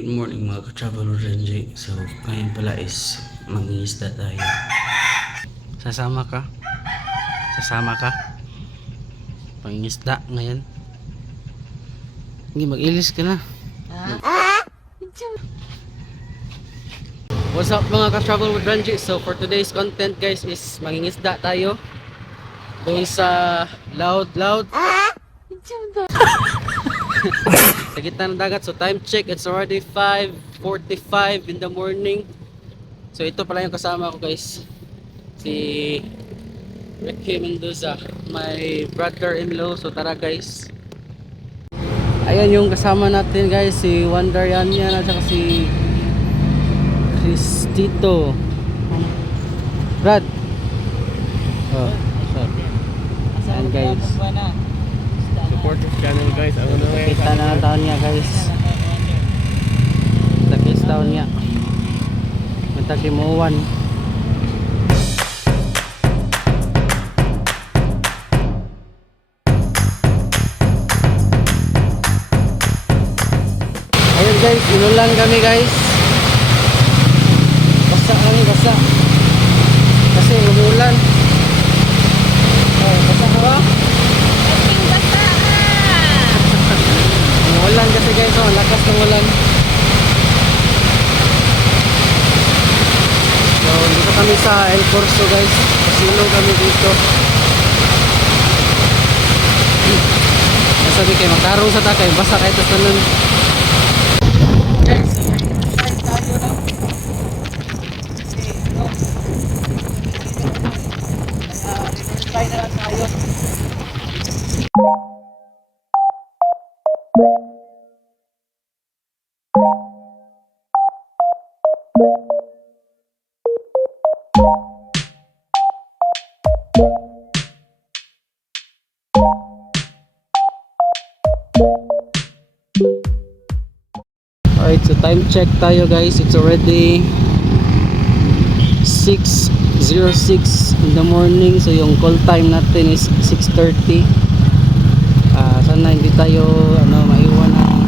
Good morning mga ka-travel Renji. So, ngayon pala is mangingisda tayo. Sasama ka? Sasama ka? Pangingisda ngayon? Hindi, mag-ilis ka na. What's up mga ka-travel with Renji? So, for today's content guys is mangingisda tayo. Doon sa loud. Sa gitna ng dagat. So time check, it's already 5:45 in the morning. So ito pala yung kasama ko guys, si Ricky Mendoza, my brother-in-law. So tara guys. Ayan yung kasama natin guys, si Wonder Yanyan at saka si Cristito. Brad. Oh, ayan guys. Support this channel guys. Ang ano ngayon? Kita na ang taon niya guys. Takis taon niya. Matakimuwan. Ayun guys, inulan kami guys. Basa kami, basa. Kasi umulan. Oh, basa ka ba? Umulan kasi guys, oh, lakas ng ulan. So, dito kami sa El Corso guys. Kasino kami dito. Nasabi kayo, magkarong sa takay, basa kahit sa tanan. Alright, so time check tayo guys. It's already 6:06 in the morning. So yung call time natin is 6:30. Sana hindi tayo maiwan ng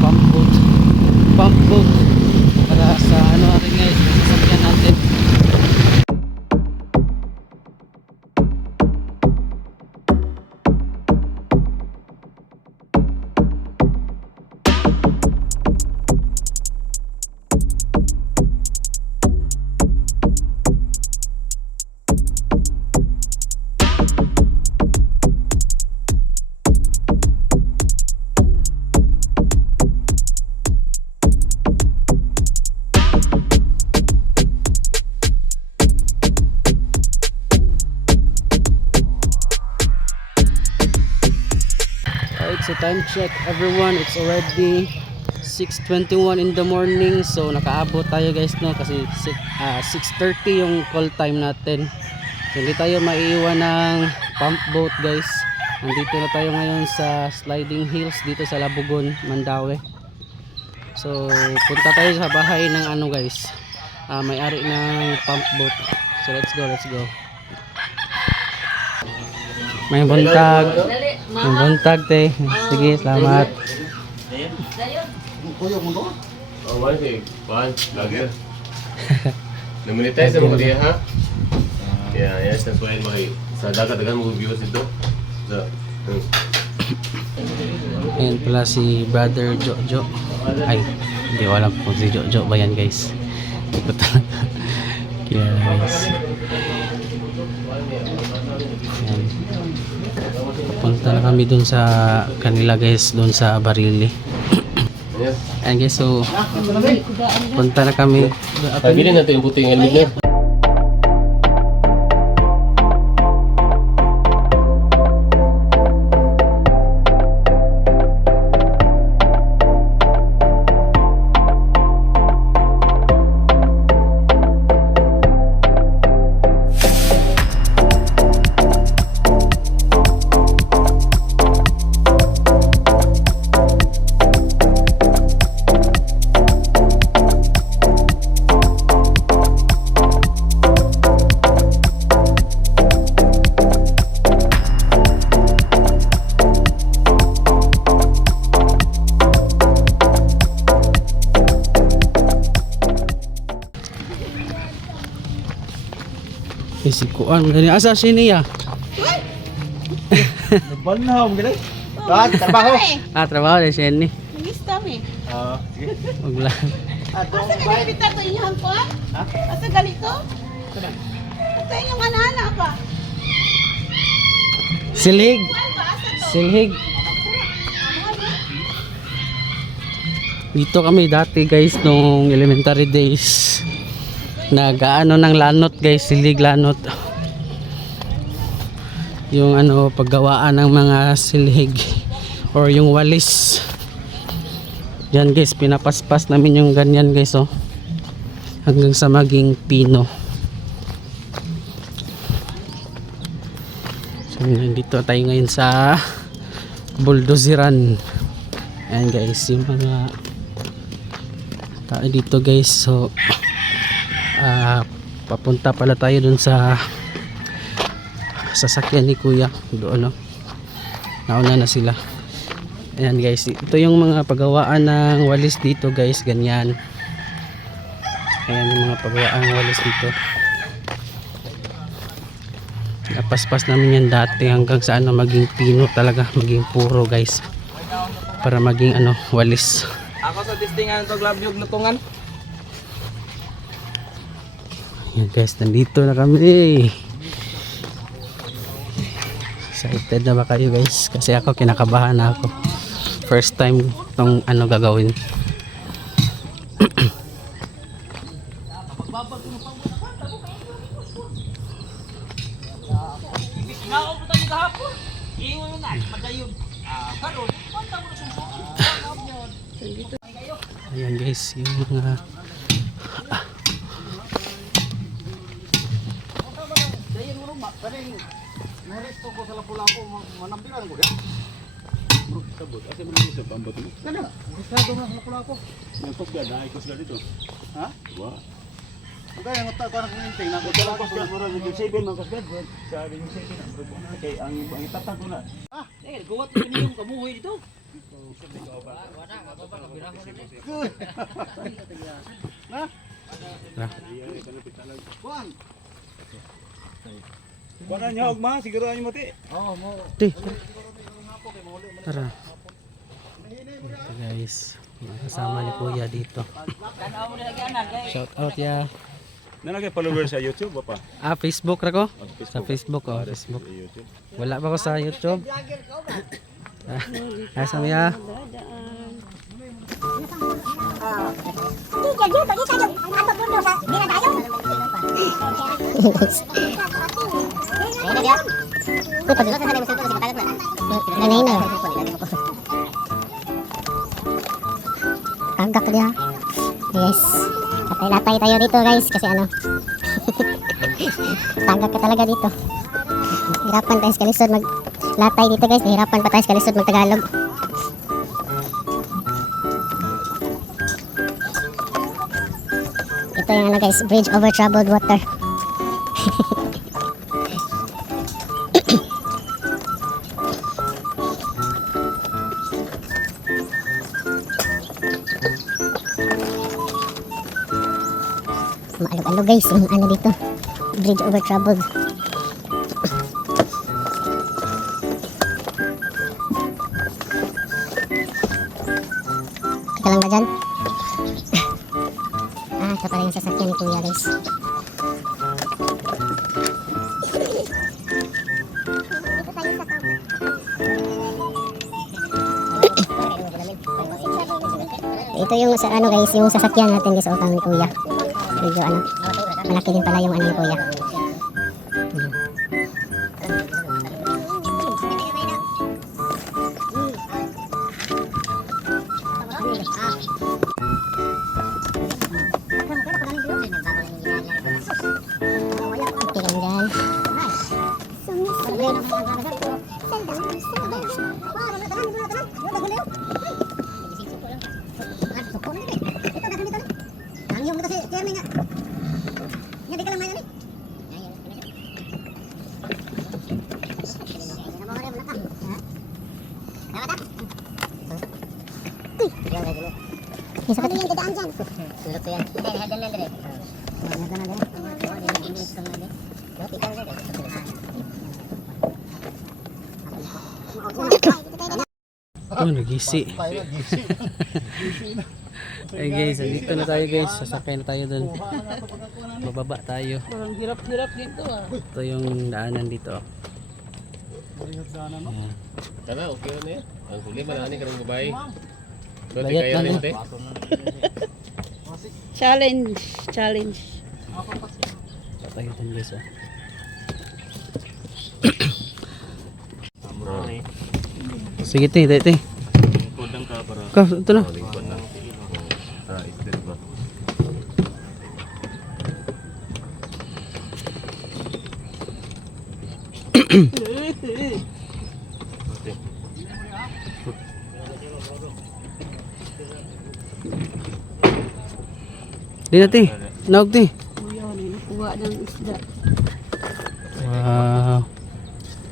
pump boat para sa natin guys, sasakyan natin. So time check everyone, it's already 6:21 in the morning. So nakaabot tayo guys no, kasi 6:30 yung call time natin. So hindi tayo maiiwan ng pump boat guys. Nandito na tayo ngayon sa Sliding Hills dito sa Labugon, Mandaue. So punta tayo sa bahay ng guys, may-ari ng pump boat. So let's go. May buntag. May buntag te. Sige, salamat. Oh, wala lager. Namonetize mo diya ha? Yeah, yes, that's why sa dagat mo views ito. So, Ayan pala si brother Jojo. Ay, hindi ko alam kung si Jojo ba yan guys. Hindi ko talaga. Kaya guys. Ayan. Punta na kami dun sa kanila guys, dun sa Barili. Ayan guys, so punta na kami. bilhin natin yung puting helmet niya. Si Kuan gani asa siya niya? Banham gani. Trabaho. Trabaho na siya ni. Nangista mi. Sige. Ugla. Asa ganito to inyong ko? Asa ganito? Asa inyong ana pa? Silhig. Kuan ba asa to? Silhig. Dito kami dati guys nung elementary days. Nag-ano ng lanot guys, silhig lanot. Yung ano paggawaan ng mga silhig or yung walis. Yan guys, pinapaspas namin yung ganyan guys oh. Hanggang sa maging pino. So nandito tayo ngayon sa buldozeran. Ayan guys, yung mga tao dito guys. So papunta pala tayo dun sa sasakyan ni kuya doon no. Nauna na sila. Ayan guys, ito yung mga pagawaan ng walis dito guys, ganyan. Ayan yung mga pagawaan ng walis dito. Napaspas namin yan dati hanggang sa ano maging pino talaga, maging puro guys, para maging ano walis. Ako sa testingan to glabyog lutungan. Ayan guys, nandito na kami. Excited na ba kayo guys? Kasi ako kinakabahan na ako. First time tong ano gagawin. Ayan guys, yung mga Kuan niya ogma siguro anyo mo ti. Di. Tara. Ito guys, kasama ni kuya dito. Shout out ya. Nalagay followers sa YouTube ba pa? Facebook ra ko? Sa Facebook oh, Facebook. YouTube. Wala pa ko sa YouTube. Asa mo ya? Kagak dia. Yes. Latay tayo dito guys kasi ano. Tagak ka talaga dito. Hirapan tayo sa kalisod mag latay dito guys. Hirapan pa tayo sa kalisod mag Tagalog. Ito yung ano guys, bridge over troubled water. Maalog-alog guys, yung ano dito, bridge over troubled. Ka lang ba dyan? Ito pala yung sasakyan ni kuya guys. Ito yung sa ano guys, yung sasakyan natin guys, utang ni kuya. Medyo ano, malaki din pala yung ano ni kuya. Okay lang dyan. Isa ka yung dadaan dyan. Sulok ko yan. Hindi, hadyan lang dire. Oh, nagisi. Ay guys, andito na tayo guys. Sasakay na tayo dun. Bababa tayo. Parang hirap-hirap dito ah. Ito yung daanan dito. Ayan. Kana, okay na yan. Ang huli, malani ka ng babae. So, Bayat kaya na, rin, no? te. Challenge. Tayo dun guys. Oh. Sige te, te. Kodang ka para. Ito na. Lingkod na. Istil ba? Di na te. Naog te. Kuya, nakuha ng isda. Wow.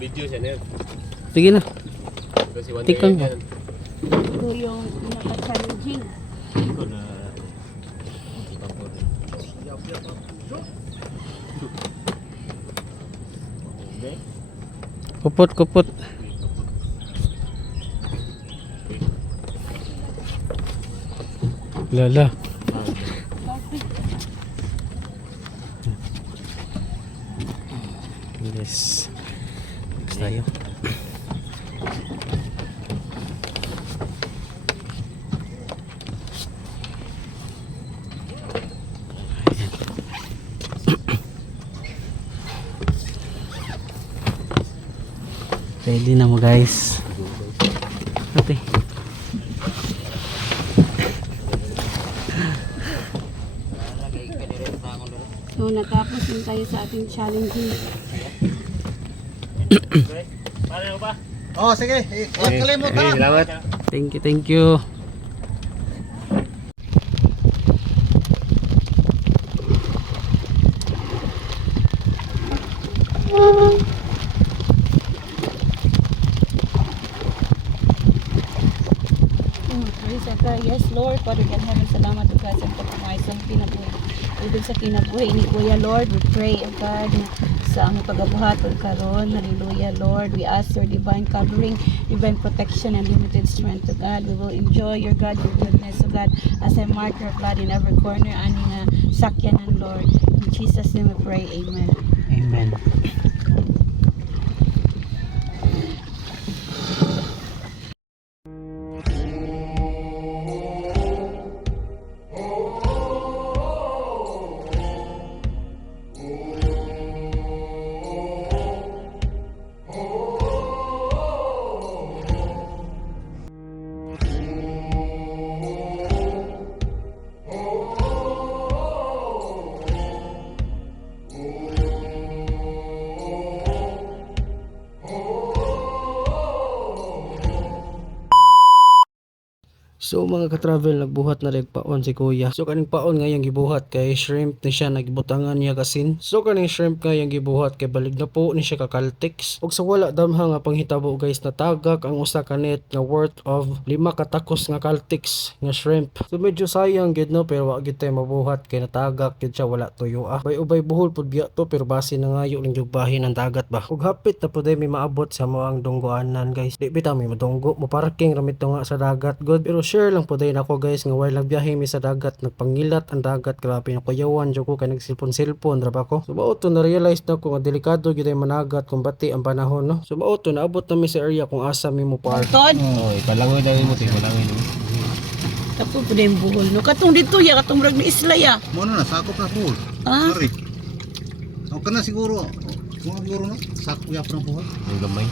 Video siya na yan. Sige na. Kasi one Tikang day ba? yan. Ito yung pinaka-challenging. Kupot, kupot. Lala. Yes. Next tayo. Ready na mo guys. Ate. So, natapos din tayo sa ating challenging. Oh, sige. Huwag kalimutan. Salamat. Thank you, thank you. Praise God. Yes, Lord, Father God, heaven, salamat o God sa pagkakay sa kinabuhi. Ibig sa kinabuhi ni Kuya, Lord, we pray, O God, na sa aming pagabuhat o karon. Hallelujah, Lord. We ask your divine covering, divine protection, and limited strength, O God. We will enjoy your God, your goodness, O God, as I mark your blood in every corner, aning sakyanan, Lord. In Jesus' name we pray, Amen. Amen. So mga ka-travel, nagbuhat na rin paon si kuya. So kaning paon ngayong gibuhat kay shrimp ni siya, nagbutangan niya kasin. So kaning shrimp ngayong gibuhat kay balig na po ni siya kakaltix. Ug sa wala damha nga panghitabo guys, natagak ang usa ka net nga worth of 5 katakos nga kaltix nga shrimp. So medyo sayang gid no, pero wa gid tay mabuhat kay natagak gid siya, wala tuyo ah. Bay ubay buhol pud biya to, pero base na ngayo ning bahin ang dagat ba. Ug hapit na pud may maabot sa moang dunggoanan guys. Di bitaw may madunggo mo, parking ramit to nga sa dagat good. Pero share lang po din ako guys nga while nagbiyahe mi sa dagat, nagpangilat ang dagat, grabe na kuyawan jud ko kay nagsilpon-silpon ra ba ko. So mauto na realize na ko nga delikado gyud ay managat kung bati ang panahon no. So mauto naabot na mi sa area kung asa mi mo park. Todd, Oh, ipalangoy lang mo, ipalangoy mo. tapos po na yung buhol. No? Katong dito ya, katong rag ni isla ya. Mo na sakop na pool. Ah, Sorry. Ang kana siguro. Kung siguro no, sakop ya pa ng pool. Ang gamay.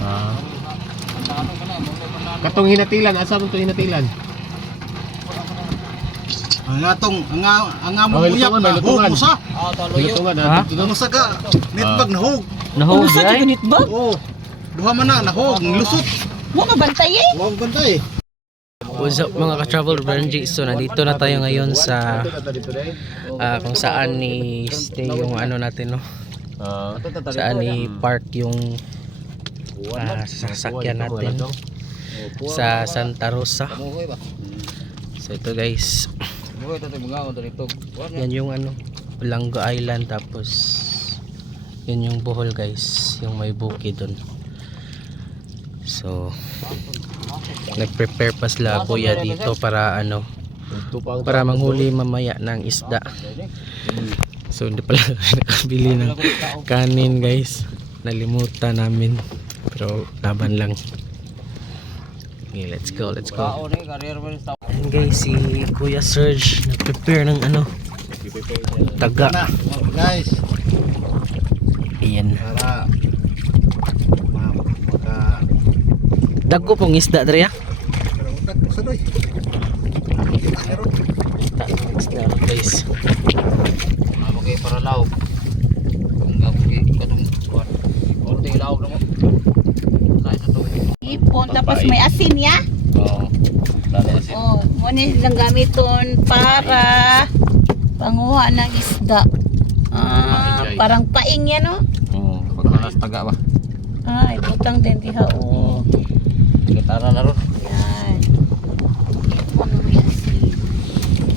Ah. Katong hinatilan, asa mo to hinatilan? Ang atong ang among May uyak lutungan, may na hug lutungan. mo sa. Lutungan Ha? ha? Ang saga netbag na hug. Nahog sa ay. ganit ba? Oh. Duha man na nahog, lusot. Mo mabantay eh. Wa bantay. What's up mga ka-travel Benji? So nandito na tayo ngayon sa kung saan ni stay yung ano natin no. Saan ni park yung sasakyan natin sa Santa Rosa. So ito guys, yan yung ano, Bulango Island, tapos yan yung Bohol guys, yung may bukid dun. So nag-prepare pa sila kuya dito para ano, para manghuli mamaya ng isda. So hindi pala nakabili ng kanin guys, nalimutan namin, pero laban lang. Okay, let's go. Ayan guys, si Kuya Serge nag-prepare ng ano, taga. Guys, Ayan, para maka dagko pong isda dre ya. utak sadoy. Meron. Isda guys. Okay, para law. Kung gabi katong kuan. Konti law mo. Sa to. Ipon, tapos may asin ya. Oo. Oh, muna silang gamiton para panguha ng isda. Parang paing yan, no? Oo, pagkalas taga ba. Ay, butang din diha, oh. Gitara na ron. Yan. Ipon mo yan,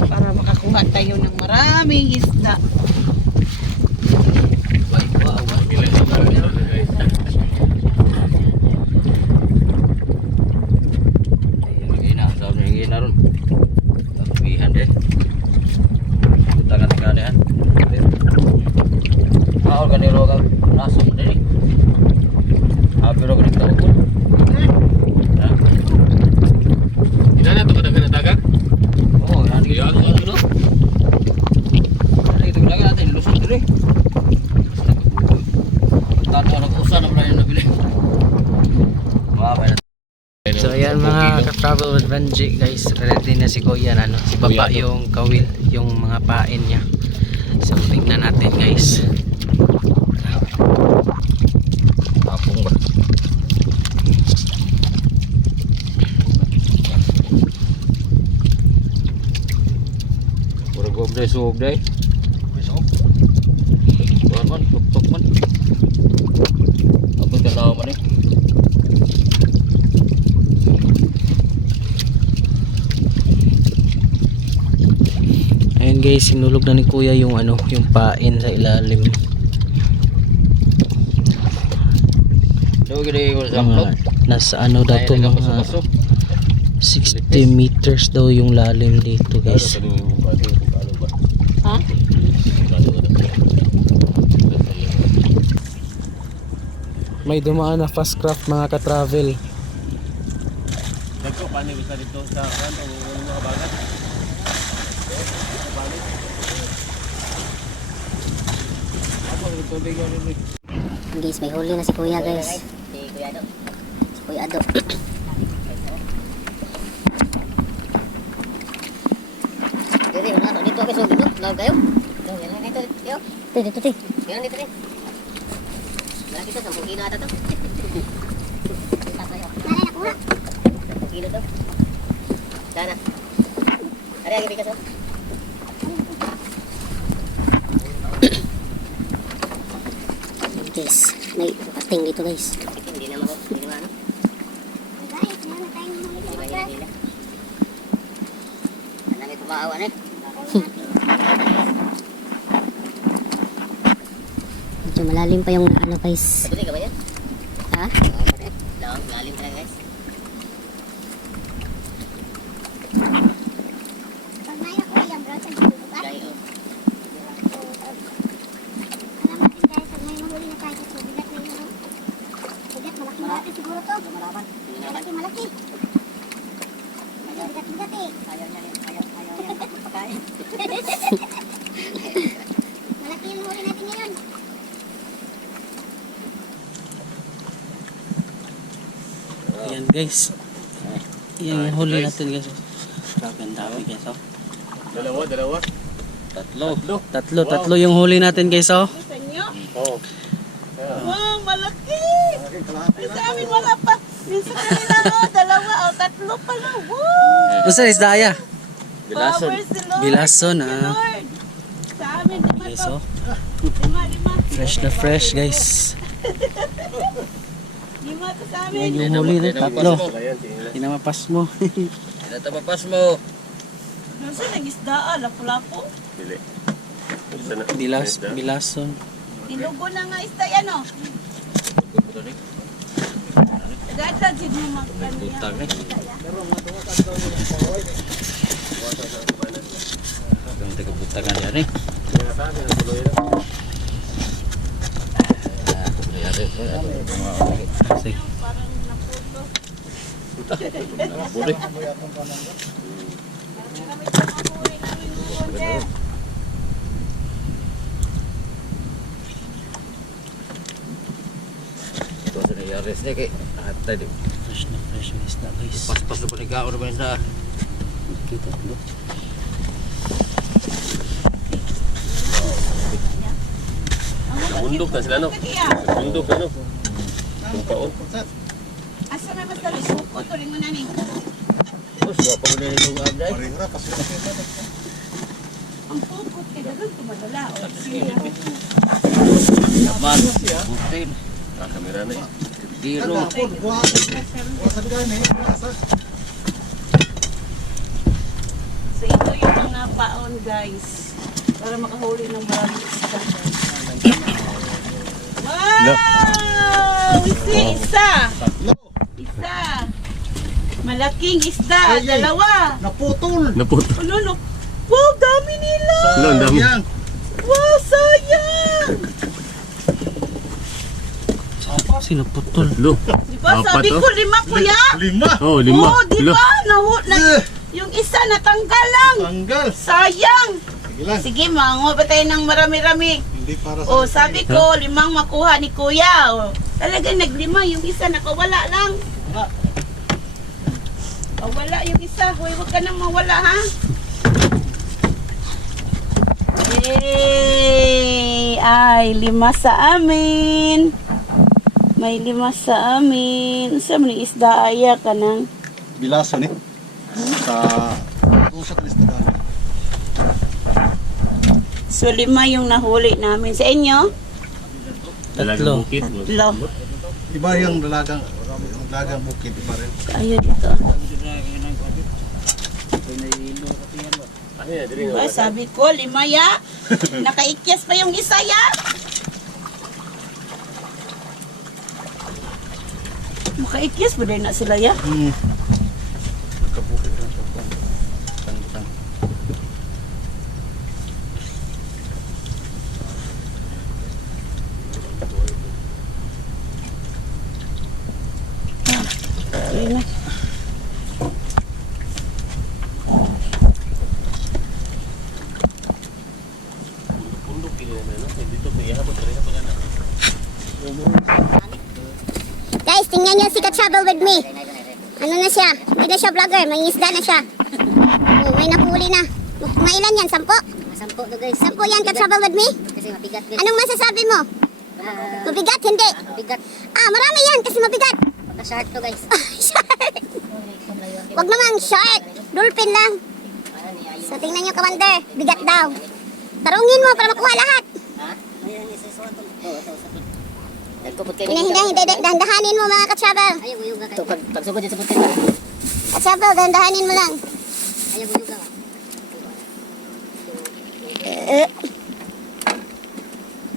para makakuha tayo ng maraming isda. Inana to kada kana taga? So ayan mga ka-travel with Benji guys, ready na si Kuya na, ano, si Baba yung kawil, yung mga pain niya. So tingnan natin guys. Apong ba? Pura gom deh suog deh. Suog. Man, tuk man. Apa tanaw man eh? Ayan guys, sinulog na ni Kuya yung ano, yung pain sa ilalim. Daw gede ko sa Mga nasa ano daw to, mga 60 meters daw yung lalim dito guys. Ha? May dumaan na fast craft mga ka-travel. Dagko pani bisa dito sa kan o mga bagat. Guys, may huli na si Kuya guys. Si Kuya Ado. Dito, dito ako sugi to. Law kayo. Dito, dito. Dito, dito. Yan dito. Lagi to 10 kilo ata to. Nanay nakuha. 10 kilo to. Sana. Ari agi bigas oh. Guys, may pating dito guys. Hindi naman ano. Guys, meron tayong huli na mga. Ang dami kumaawan eh. Medyo malalim pa yung ano guys. Patuloy ka ba yan? Ha? Lalim talaga guys. Pag may ako yung bro, sa dito ba? Kaya malaki siguro to. Malaki. Bigat eh. Ayaw niya pagkain. Malaki yung huli natin ngayon. Ayan guys. Yan yung huli natin guys. Grabe ang dami guys oh. Dalawa. Tatlo yung huli natin guys oh. Oh. Wow, malaki! Sa amin wala pa. Minsan kanila dalawa o tatlo pa lang. Wow! Usa isda aya? Bilason. Power si Lord. Bilason Thank you, Lord. Sa amin lima Guys to. oh. Lima. Fresh na fresh guys. Lima to sa amin. Yan yung huli na tatlo. Ayan, sige. Tinamapas mo. Tinatapapas mo. Nasa nag-isda, lapu-lapu. Dili. Sana. Bilason. Tinugo na nga isda yan, oh. Gata, dyan mo magkaniya. Butang eh. Ang taga-butangan yan eh. Sige. Parang naputo. Puri. Ito sa nangyari siya kay atay di. Fresh na fresh yung isda guys. Pas-pas na panigao na ba yun sa Kita lo. Bundok na sila no. Bundok na no. Tumpaon. Asa na mas dali? Suko, tuling mo na ni. Bus, wa pa nila yung abday. Ang pukot kay dagan tumadala. Naman, butin, Ah, kamera na eh. tiro. So ito yung mga baon guys. Para makahuli ng maraming isda. Wow! Isa! Isa! Malaking isda! Dalawa! Naputol. Ano no? Wow! Dami nila! Ano, ang dami. Wow! Sayang! Sino putol? Lo. Di ba sabi ko 5 kuya? Oh, 5. Oo, di Lo. ba? Yung isa natanggal lang. Tanggal. Sayang. Sige lang. Sige, mango pa tayo ng marami-rami. Hindi para sa... Oh, sabi ko, 5 makuha ni kuya. Oh, talaga naglima. Yung isa nakawala lang. Wala yung isa. Hoy, huwag ka nang mawala, ha? Yay! Ay, 5 sa amin. May 5 sa amin. Sa mga isda aya ka nang. Bilaso ni. Sa... Usap ni Stagal. So 5 yung nahuli namin. Sa inyo? Dalagang bukid. Lo. Iba yung dalagang bukid. Iba rin. Ayun dito. Ano yan, diri Diba, sabi ko, 5 ya. Nakaikyas pa yung isa ya. Makaikyas ba din na sila ya? Nagkabukid lang siya. Tang-tang. Ayun na. bundok ini na no. Dito kaya hapon diri hapon na. Guys, tingnan niyo si Ka-Travel with me. Ano na siya? Hindi na siya vlogger. May isda na siya. Oh, may nahuli na. Mga ilan yan? 10? 10 to guys. 10 yan Ka-Travel with me? Kasi mabigat guys. Anong masasabi mo? Mabigat? Hindi. Mabigat. Ah, marami yan kasi mabigat. Shark to guys. Shark. Wag naman shark. Dolphin lang. So tingnan niyo Commander. Bigat daw. Tarungin mo para makuha lahat. Hindi, dahan-dahanin mo mga Ka-Travel. Ito, pagsugod din sa putin ba? Ka-Travel, dahan-dahanin mo lang.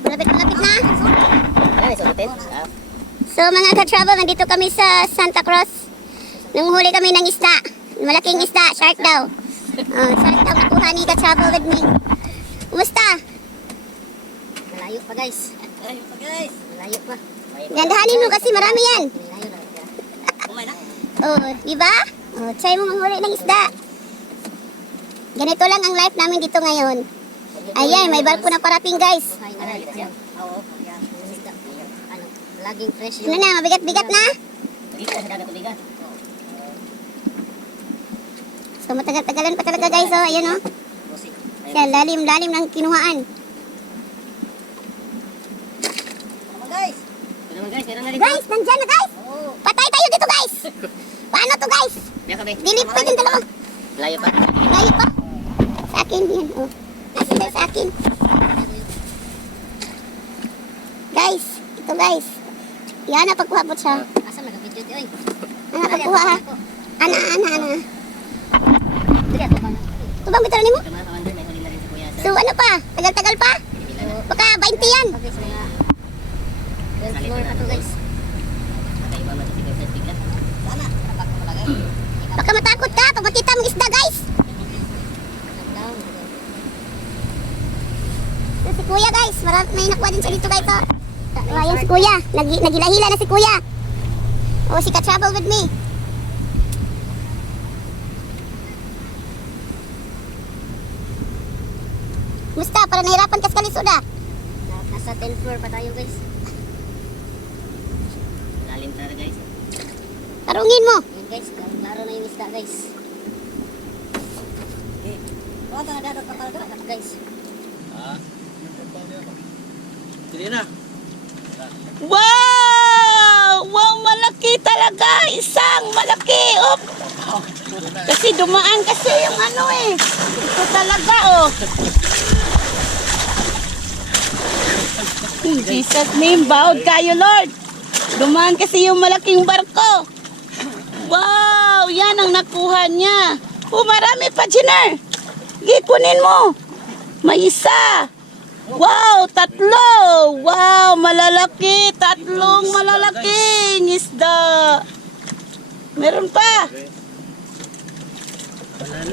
Malapit na. Ay, sa putin? So mga Ka-Travel, nandito kami sa Santa Cruz. Nanguhuli kami ng isda. Malaking isda, shark daw. Shark daw nakuha ni Ka-Travel with me. Kumusta? Malayo pa guys. Malayo pa. Dahan-dahanin mo kasi marami yan. Malayo na. Kumay na? Oh, di ba? Oh, try mo manghuli ng isda. Ganito lang ang life namin dito ngayon. Ayan, may barko na parating guys. Oo. Ano, laging fresh Ano na, mabigat-bigat na? Dito sa dagat tubigan. So matagal-tagalan pa talaga guys. Oh, ayan oh. Kaya lalim-lalim ng kinuhaan. Guys! Ito naman guys, meron na rin. Guys, nandyan na guys. Oo. Patay tayo dito guys. Paano to guys? Yan kami. Dilip pa din dalawa. Malayo pa. Layo pa. Sa akin yan. Oh. Nasa na sa akin. Guys, ito guys. Yan na pagkuha po siya. Asa nag-video ti oy. Ana pagkuha ha. Ana. Dili ato ba na? Ito Tubang bitaw nimo? Mga kawander, may huli na rin si Kuya. So ano pa? Tagal-tagal pa? Baka 20 yan. Guys, mga 12 floor pa to guys. Magkaiba man si Kuya bigla. Sana, tapak mo palagay. Baka matakot ka pag makita mong isda, guys. Down. So, si Kuya, guys. May nakuha din siya dito, guys. Oh. Ayan si Kuya. Nagilahila na si Kuya. Oh, si ka-travel with me. Musta? Para nahirapan ka sa kalisod, ah. Nasa 10th floor pa tayo guys. Lalim talaga guys. Tarungin mo. Yan guys, klaro na yung isda guys. Okay. Huwag ka nadadot pa talaga guys. Sige na. Wow! Wow, malaki talaga. Isang malaki. Op. Kasi dumaan kasi yung ano eh. Ito talaga oh. In Jesus name, bawd kayo Lord. Dumaan kasi yung malaking barko. Wow! Yan ang nakuha niya. Oh, marami pa, Jenner. Gikunin mo. May isa. Wow, tatlo! Wow, malalaki! Tatlong malalaking isda! Meron pa!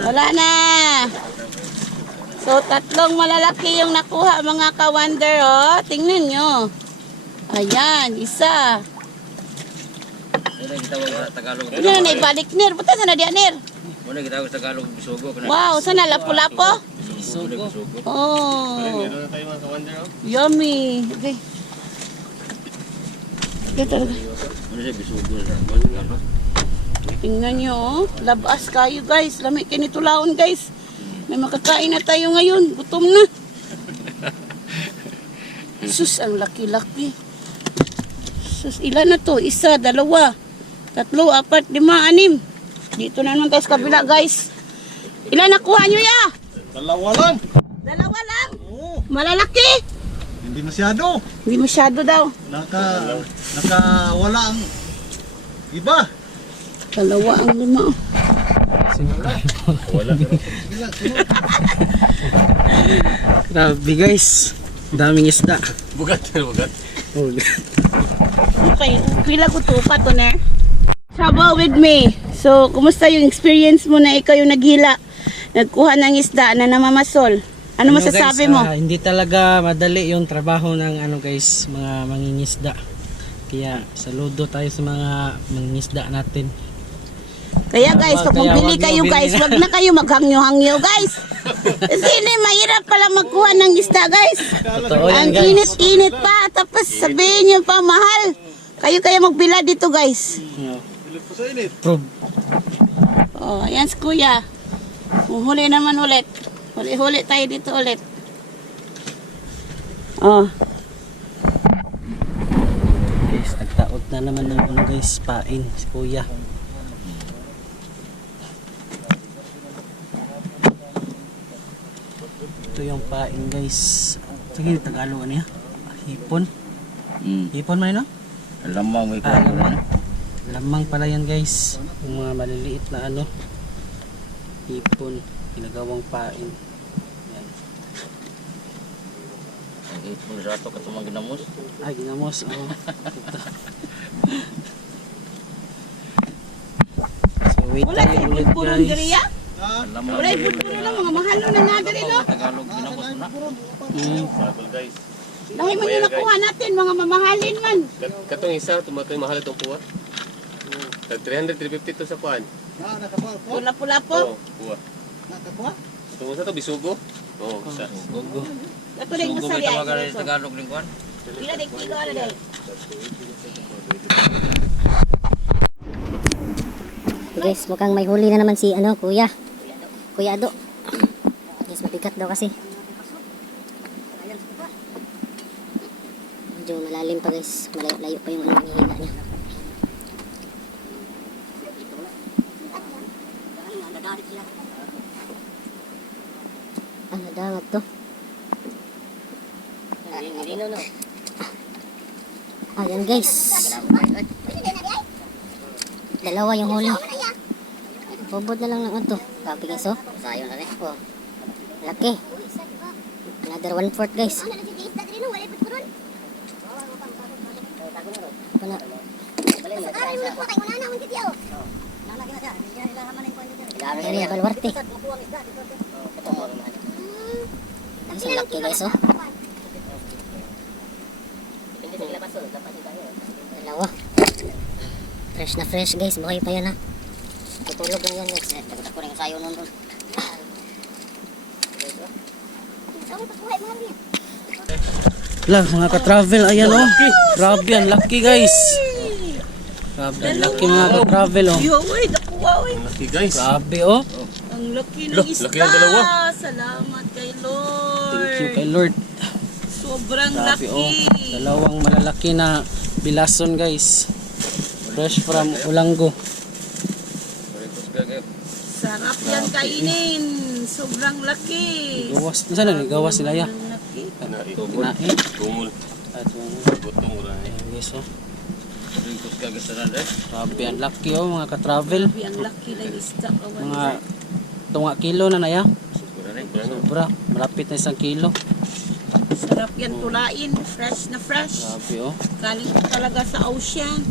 Wala na! So, tatlong malalaki yung nakuha mga ka-wonder, oh. Tingnan nyo. Ayan, isa. Muna gitawag sa Tagalog. Tingnan na, ibalik nir. Buta sana diyan, nir. Muna gitawag sa Tagalog bisugo. Wow, sana lapu-lapo. Bisugo. Oh, Meron na tayo mga kawander, oh. yummy. Okay. Ito talaga. Muna siya bisugo sa Tagalog. Tingnan nyo, oh. Labas kayo, guys. Lamig kinitulaon, guys. May makakain na tayo ngayon. Gutom na. Sus, ang laki-laki. Sus, ilan na to? Isa, dalawa, tatlo, apat, lima, anim. Dito na naman tayo sa kabila, guys. Ilan nakuha nyo, ya? Dalawa lang. Dalawa lang. Oo. Malalaki. Hindi masyado. Hindi masyado daw. Nakawala ang iba. Dalawa ang lima. Wala. Grabe guys. Daming isda. Bugat. Oh. Okay, pila ko to, partner. Travel with me. So, kumusta yung experience mo na ikaw yung naghila? Nagkuha ng isda na namamasol. Ano masasabi guys, mo? Hindi talaga madali yung trabaho ng guys, mga mangingisda. Kaya saludo tayo sa mga mangingisda natin. Kaya guys, pag Kaya magbili wag kayo nyo guys, bilhin. wag na kayo maghangyo-hangyo guys. Kasi hindi, mahirap pala magkuha ng isda guys. Totoo yan Ang guys. init-init pa, tapos sabihin nyo pa mahal. Kayo kaya magbila dito guys. Prove. Oh, ayan si kuya. Huli naman ulit. Huli tayo dito ulit. Oh. Guys, nagtaot na naman ng guys, pain si kuya. Ito yung pain guys. Sige, Tagalog ano yan? Hipon. Hipon man no? Lamang may Lamang. Lamang pala yan guys. Yung mga maliliit na hipon. Ginagawang pain. Yan. Ito sa ato katong mga ginamos. Ay, ginamos. Oh. Ito. So, wait Wala tayo kayo ulit budburon guys. diri ya? Lamang. Wala yung budburon lang, mga mahalo na nadiri no? Tagalog ginamos na. Sabol, guys. Dahil man yung nakuha natin, mga mamahalin man. Katong isa, tumatoy mahal itong puwa. Tag 300, 350 to sa puwan. Pula-pula po. Oo, puwa. Nakakuha? Itong isa to, bisugo. Oo, isa. Ito rin Sugo masali may ay. tawagan sa Tagalog lingkuan. Pila de kilo ano dahil. Guys, mukhang may huli na naman si Kuya. Kuya Ado. Guys, mabigat daw kasi. Medyo malalim pa guys. Malayo pa yung hihila niya. Ah, nadangag to. Ayan guys. Dalawa yung huli. Bobod na lang ng ito. Grabe guys, oh. Sayo na rin. Oh. Laki. Another 1/4 guys. Pana. Area Balwarte. Ang isang laki guys, oh. Dalawa. Fresh na fresh guys, buhay pa yan ha. Tutulog lang yan guys. Dapat ko rin sayo nun dun. Lang, mga ka-travel, ayan oh. Grabe, ang laki guys. Grabe, ang laki mga ka-travel oh. Laki guys. Grabe oh. Ang laki ng Look, laki ng dalawa. Salamat kay Lord. Thank you kay Lord. Sobrang Grabe laki. oh. Dalawang malalaki na bilason guys. Fresh from Ulanggo. Sarap yan kainin. Sobrang laki. Gawas, saan na gawas sila ya? Sobrang laki. Kinain. Tumul. At Butong ray. ayan guys oh. Ringkos ka gasaran eh. Grabe, ang laki oh mga ka-travel. Grabe, ang laki ng isda. Mga tunga kilo na na ya. Kurang. Sobra, malapit na 1 kilo. Sarap yan tulain. Fresh na fresh. Grabe oh. Galing talaga sa ocean.